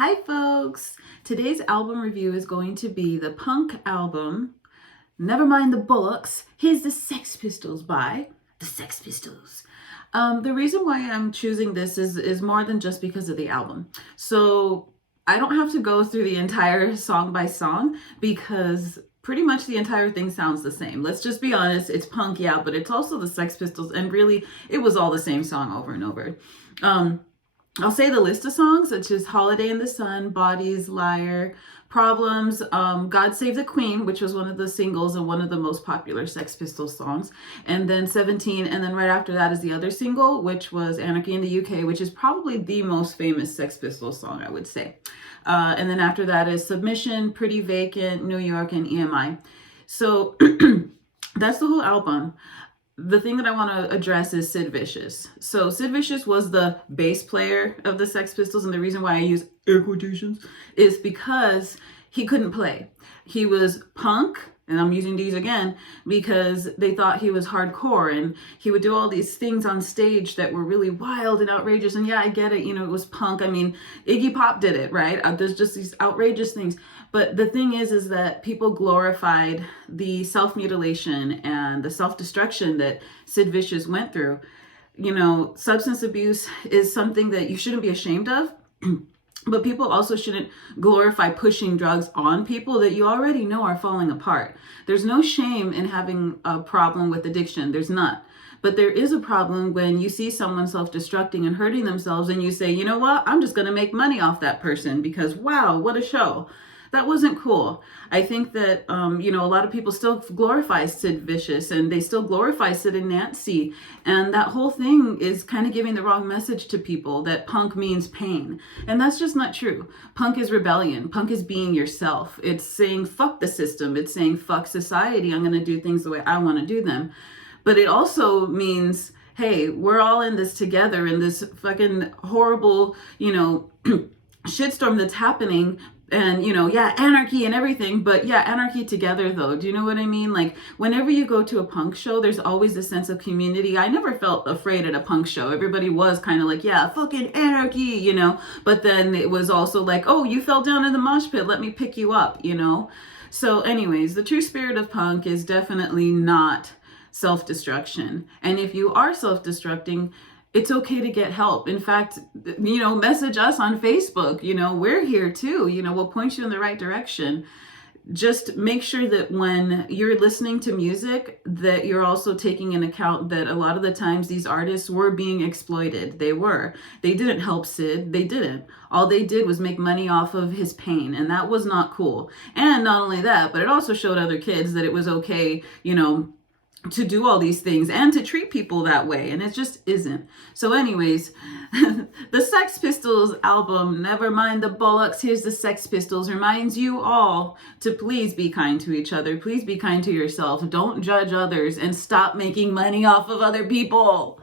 Hi folks! Today's album review is going to be the punk album, Never Mind The Bollocks, Here's the Sex Pistols by the Sex Pistols. The reason why I'm choosing this is more than just because of the album. So I don't have to go through the entire song by song because pretty much the entire thing sounds the same. Let's just be honest, it's punk, yeah, but it's also the Sex Pistols, and really it was all the same song over and over. I'll say the list of songs, such as Holiday in the Sun, Bodies, Liar, Problems, God Save the Queen, which was one of the singles and one of the most popular Sex Pistols songs, and then 17, and then right after that is the other single, which was Anarchy in the UK, which is probably the most famous Sex Pistols song, I would say. And then after that is Submission, Pretty Vacant, New York, and EMI. So that's the whole album. The thing that I want to address is Sid Vicious. So Sid Vicious was the bass player of the Sex Pistols, and the reason why I use air quotations is because he couldn't play. He was punk, and I'm using these again because they thought he was hardcore, and he would do all these things on stage that were really wild and outrageous. And yeah, I get it, it was punk. I mean, Iggy Pop did it, right? There's just these outrageous things. But the thing is that people glorified the self-mutilation and the self-destruction that Sid Vicious went through. Substance abuse is something that you shouldn't be ashamed of. But people also shouldn't glorify pushing drugs on people that you already know are falling apart. There's no shame in having a problem with addiction. There's not. But there is a problem when you see someone self-destructing and hurting themselves and you say, you know what, I'm just going to make money off that person because, wow, what a show. That wasn't cool. I think that, a lot of people still glorify Sid Vicious and they still glorify Sid and Nancy. And that whole thing is kind of giving the wrong message to people that punk means pain. And that's just not true. Punk is rebellion. Punk is being yourself. It's saying fuck the system. It's saying fuck society. I'm going to do things the way I want to do them. But it also means, hey, we're all in this together in this fucking horrible, shitstorm that's happening. And, anarchy and everything, but yeah, anarchy together though. Do you know what I mean? Like whenever you go to a punk show, there's always a sense of community. I never felt afraid at a punk show. Everybody was kind of like, yeah, fucking anarchy, but then it was also like, oh, you fell down in the mosh pit. Let me pick you up, So anyways, the true spirit of punk is definitely not self-destruction. And if you are self-destructing, it's okay to get help. In fact, message us on Facebook. We're here too. We'll point you in the right direction. Just make sure that when you're listening to music, that you're also taking into account that a lot of the times these artists were being exploited. They didn't help Sid. They didn't. All they did was make money off of his pain. And that was not cool. And not only that, but it also showed other kids that it was okay, to do all these things and to treat people that way, and it just isn't. So anyways, the Sex Pistols album, Never Mind the Bollocks, Here's the Sex Pistols, reminds you all to please be kind to each other. Please be kind to yourself. Don't judge others and stop making money off of other people.